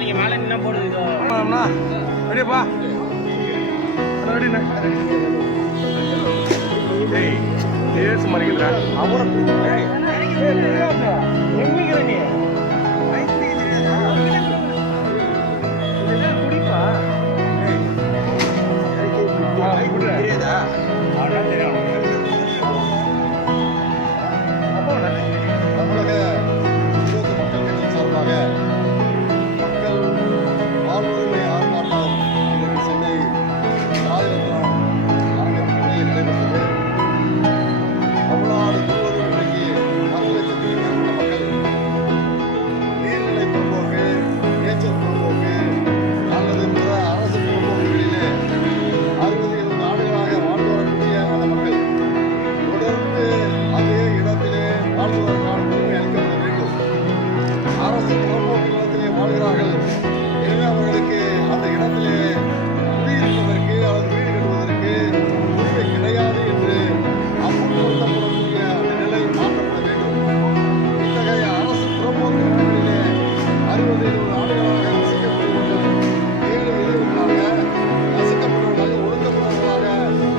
நீங்க மேல நின்னா போடுது ரெடியாப்பா ரெடிண்ணே ஏய் ஏசு மறிக்கிறா எங்க நீ குடிப்பா தெரியாதா அதான் தெரியும் தமிழக முற்போக்கு மக்கள் கட்சி சார்பாக மக்கள் வாழ்வுரிமை ஆர்ப்பாட்டம் இன்றைக்கு சென்னை ராஜரத்னம் அரங்கத்திலே நடைபெற்றது. தமிழ்நாடு முழுவதும் இன்றைக்கு 10 லட்சத்துக்கும் மேற்பட்ட மக்கள் நீர்நிலை புறம்போக்கு, நேச்சர் புறம்போக்கு அல்லது பிற அரசு புறம்போக்குகளிலே 60-70 ஆண்டுகளாக வாழ்ந்து வரக்கூடிய அந்த மக்கள் தொடர்ந்து அதே இடத்திலே வாழ்வதற்கான உரிமை அளிக்கப்பட வேண்டும். அரசு புறம்போக்கு நிலத்திலே வாழ்கிறார்கள். எனவே அவர்களுக்கு அந்த இடத்திலே குடியிருப்பதற்கு அல்லது வீடு கட்டுவதற்கு உரிமை கிடையாது என்று அமுல்படுத்தப்படக்கூடிய அந்த நிலை மாற்றப்பட வேண்டும். இத்தகைய அரசு புறம்போக்கு நிலங்களிலே 60-70 ஆண்டுகளாக வசிக்கப்படுவர்கள் ஏழை எளியவர்களாக நசுக்கப்பட்டவர்களாக ஒடுக்கப்பட்டவர்களாக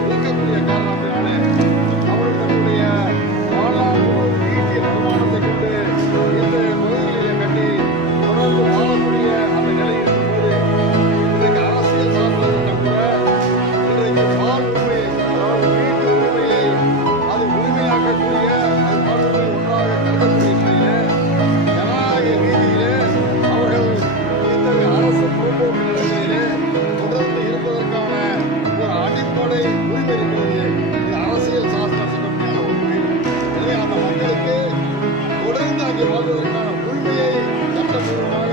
இருக்கக்கூடிய காரணத்தினாலே அவர்கள் தன்னுடைய வாழ்நாள் முழுவதும் ஈட்டிய வருமானத்தை கொண்டு இந்த பகுதிகளிலே கட்டி தொடர்ந்து வாழக்கூடிய அந்த நிலை இருக்கும்போது இன்றைக்கு அரசியல் சார்ந்தவர்கள் கூட இன்றைக்கு பால் உரிமை அதாவது வீட்டு உரிமையை அது உரிமையாக்கக்கூடிய அது பால் உரிமை ஒன்றாக கருதக்கூடிய நிலையிலே ஜனநாயக ரீதியிலே அவர்கள் இத்தகைய அரசு புறம்போக்கு நிலையிலே தொடர்ந்து இருப்பதற்கான ஒரு அடிப்படை உரிமை இருக்கிறது. இது அரசியல் சாசன சட்டப்படியான உரிமை. எனவே அந்த மக்களுக்கு தொடர்ந்து அங்கே வாழ்வதற்கான உரிமையை சட்டப்பூர்வமாக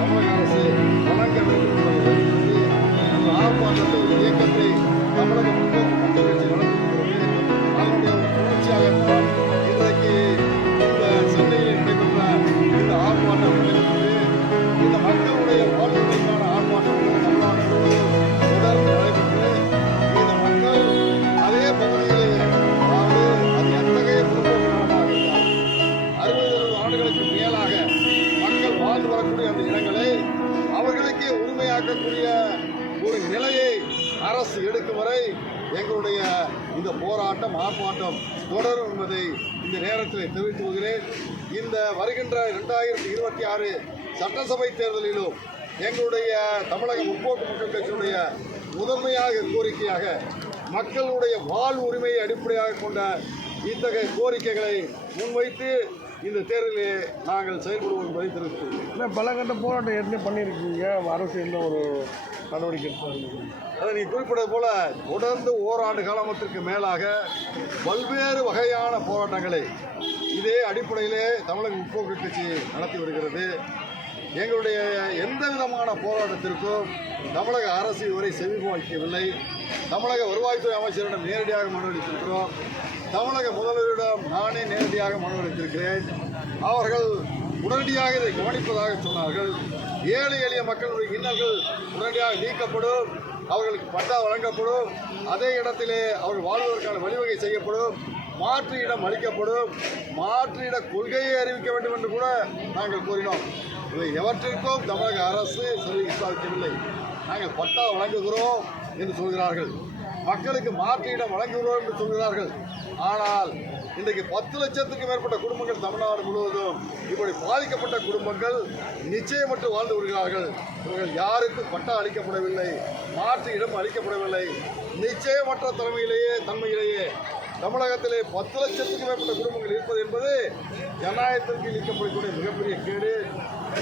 தமிழக அரசு வழங்க வேண்டும் என்ற வலியுறுத்தி அந்த ஆர்ப்பாட்டத்தை ஒரு இயக்கத்தை தமிழக முற்போக்கு மக்கள் கட்சி நடத்துகிறது. அதனுடைய ஒரு தொடர்ச்சியாகத்தான் இன்றைக்கு இந்த சென்னையில் நடைபெற்ற இந்த ஆர்ப்பாட்டம் நடைபெற்றது. இந்த மக்களுடைய வாழ்வுக்கான ஆர்ப்பாட்டம் தமிழ்நாடு முழுவதும் தொடர்ந்து நடைபெற்று இந்த மக்கள் அதே பகுதியிலே அதாவது அது எத்தகைய புறம்போக்கு நிலமாக இருந்தாலும் 60-70 ஆண்டுகளுக்கு மேலாக மக்கள் வாழ்ந்து வரக்கூடிய அந்த இடங்களை அவர்களுக்கே உரிமையாக்கக்கூடிய ஒரு நிலையை அரசு எடுக்கும் வரை எங்களுடைய இந்த போராட்டம் ஆர்ப்பாட்டம் தொடரும் என்பதை இந்த நேரத்தில் தெரிவித்து வருகிறேன். இந்த வருகின்ற 2026 சட்டசபை தேர்தலிலும் எங்களுடைய தமிழக முற்போக்கு மக்கள் கட்சியினுடைய முதன்மையாக கோரிக்கையாக மக்களுடைய வாழ் உரிமையை அடிப்படையாக கொண்ட இத்தகைய கோரிக்கைகளை முன்வைத்து இந்த தேர்தலிலே நாங்கள் செயல்படுவோம் என்பதை தெரிவித்துள்ளோம். பல கட்ட போராட்டம் ஏற்கனவே பண்ணியிருக்கீங்க, அரசு எந்த ஒரு நடவடிக்கை எடுத்தாங்க? அதை நீ குறிப்பிட்டது போல தொடர்ந்து ஓராண்டு காலத்திற்கு மேலாக பல்வேறு வகையான போராட்டங்களை இதே அடிப்படையிலே தமிழக முற்போக்கு கட்சி நடத்தி வருகிறது. எங்களுடைய எந்த விதமான போராட்டத்திற்கும் தமிழக அரசு இதுவரை செவிமடுக்கவில்லை. தமிழக வருவாய்த்துறை அமைச்சரிடம் நேரடியாக மனு அளித்திருக்கிறோம். தமிழக முதல்வரிடம் நானே நேரடியாக மனு அளித்திருக்கிறேன். அவர்கள் உடனடியாக இதை கவனிப்பதாக சொன்னார்கள். ஏழை எளிய மக்களுடைய இன்னல்கள் உடனடியாக நீக்கப்படும், அவர்களுக்கு பட்டா வழங்கப்படும், அதே இடத்திலே அவர்கள் வாழ்வதற்கான வழிவகை செய்யப்படும், மாற்று இடம் அளிக்கப்படும், மாற்று இட கொள்கையை அறிவிக்க வேண்டும் என்று கூட நாங்கள் கூறினோம். இவை எவற்றிற்கும் தமிழக அரசு செவி சாதிக்கவில்லை. நாங்கள் பட்டா வழங்குகிறோம் என்று சொல்கிறார்கள், மக்களுக்கு மாற்று இடம் வழங்குகிறோம் என்று சொல்கிறார்கள். ஆனால் இன்றைக்கு 10 லட்சத்துக்கும் மேற்பட்ட குடும்பங்கள் தமிழ்நாடு முழுவதும் இப்படி பாதிக்கப்பட்ட குடும்பங்கள் நிச்சயமற்று வாழ்ந்து வருகிறார்கள். இவர்கள் யாருக்கும் பட்டா அளிக்கப்படவில்லை, மாற்று இடம் அளிக்கப்படவில்லை. நிச்சயமற்ற தன்மையிலேயே தமிழகத்திலே 10 லட்சத்துக்கும் மேற்பட்ட குடும்பங்கள் இருப்பது என்பது ஜனநாயகத்திற்கு இழிக்கப்படக்கூடிய மிகப்பெரிய கேடு,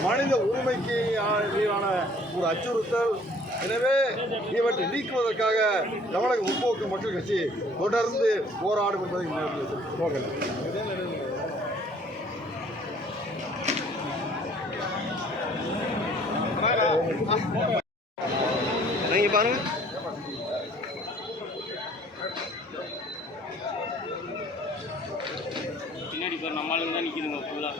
மனித உரிமைக்கு மீதான ஒரு அச்சுறுத்தல். எனவே இவற்றை நீக்குவதற்காக தமிழக முற்போக்கு மக்கள் கட்சி தொடர்ந்து போராடும் என்பதை நீங்க பாருங்க. பின்னாடி பாரு, நம்மளும் தான் நிற்கிதுங்க ஃபுல்லாக.